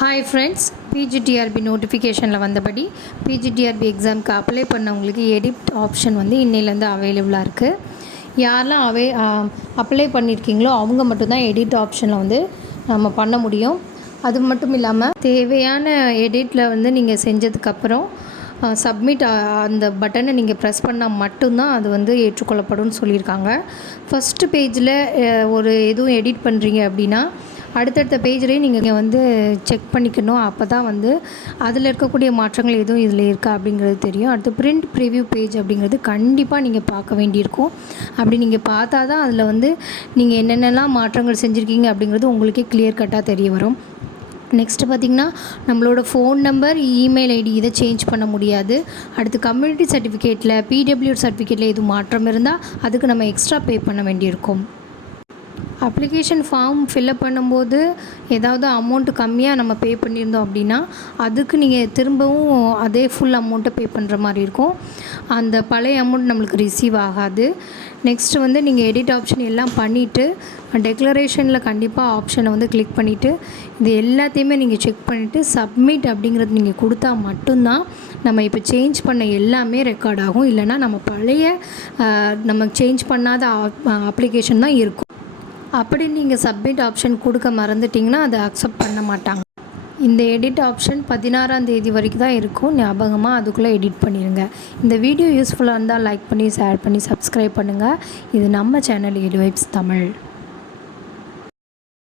Hi friends, PGTRB நோட்டிஃபிகேஷனில் வந்தபடி PGTRB எக்ஸாமுக்கு அப்ளை பண்ணவங்களுக்கு எடிட் ஆப்ஷன் வந்து இன்னையிலேருந்து அவைலபிளாக இருக்குது. யாரெல்லாம் அப்ளை பண்ணியிருக்கீங்களோ அவங்க மட்டும்தான் எடிட் ஆப்ஷனில் வந்து நம்ம பண்ண முடியும். அது மட்டும் இல்லாமல் தேவையான எடிட்டில் வந்து நீங்கள் செஞ்சதுக்கப்புறம் சப்மிட் அந்த பட்டனை நீங்கள் ப்ரெஸ் பண்ணால் மட்டும்தான் அது வந்து ஏற்றுக்கொள்ளப்படும்னு சொல்லியிருக்காங்க. ஃபஸ்ட்டு பேஜில் ஒரு எதுவும் எடிட் பண்ணுறீங்க அப்படின்னா அடுத்தடுத்த பேஜ்லேயும் நீங்கள் வந்து செக் பண்ணிக்கணும். அப்போ தான் வந்து அதில் இருக்கக்கூடிய மாற்றங்கள் எதுவும் இதில் இருக்கா அப்படிங்கிறது தெரியும். அடுத்து பிரிண்ட் ப்ரிவ்யூ பேஜ் அப்படிங்கிறது கண்டிப்பாக நீங்கள் பார்க்க வேண்டியிருக்கும். அப்படி நீங்கள் பார்த்தா தான் அதில் வந்து நீங்கள் என்னென்னலாம் மாற்றங்கள் செஞ்சுருக்கீங்க அப்படிங்கிறது உங்களுக்கே கிளியர் கட்டாக தெரிய வரும். நெக்ஸ்ட்டு பார்த்திங்கன்னா நம்மளோட ஃபோன் நம்பர், இமெயில் ஐடி இதை சேஞ்ச் பண்ண முடியாது. அடுத்து கம்யூனிட்டி சர்டிஃபிகேட்டில், பிடபிள்யூ சர்டிஃபிகேட்டில் எதுவும் மாற்றம் இருந்தால் அதுக்கு நம்ம எக்ஸ்ட்ரா பே பண்ண வேண்டியிருக்கும். அப்ளிகேஷன் ஃபார்ம் ஃபில்அப் பண்ணும்போது ஏதாவது அமௌண்ட்டு கம்மியாக நம்ம பே பண்ணியிருந்தோம் அப்படின்னா அதுக்கு நீங்கள் திரும்பவும் அதே ஃபுல் அமௌண்ட்டை பே பண்ணுற மாதிரி இருக்கும். அந்த பழைய அமௌண்ட் நம்மளுக்கு ரிசீவ் ஆகாது. நெக்ஸ்ட்டு வந்து நீங்கள் எடிட் ஆப்ஷன் எல்லாம் பண்ணிவிட்டு டெக்ளரேஷனில் கண்டிப்பாக ஆப்ஷனை வந்து கிளிக் பண்ணிவிட்டு இது எல்லாத்தையுமே நீங்கள் செக் பண்ணிவிட்டு சப்மிட் அப்படிங்கிறது நீங்கள் கொடுத்தா மட்டும்தான் நம்ம இப்போ சேஞ்ச் பண்ண எல்லாமே ரெக்கார்ட் ஆகும். இல்லைனா நம்ம பழைய நம்ம சேஞ்ச் பண்ணாத அப்ளிகேஷன் தான் இருக்கும். அப்படி நீங்கள் சப்மிட் ஆப்ஷன் கொடுக்க மறந்துட்டிங்கன்னா அதை அக்செப்ட் பண்ண மாட்டாங்க. இந்த எடிட் ஆப்ஷன் 16ஆம் தேதி வரைக்கும் தான் இருக்கும். ஞாபகமாக அதுக்குள்ளே எடிட் பண்ணிடுங்க. இந்த வீடியோ யூஸ்ஃபுல்லாக இருந்தால் லைக் பண்ணி, ஷேர் பண்ணி, சப்ஸ்கிரைப் பண்ணுங்கள். இது நம்ம சேனல் எடு வைப்ஸ் தமிழ்.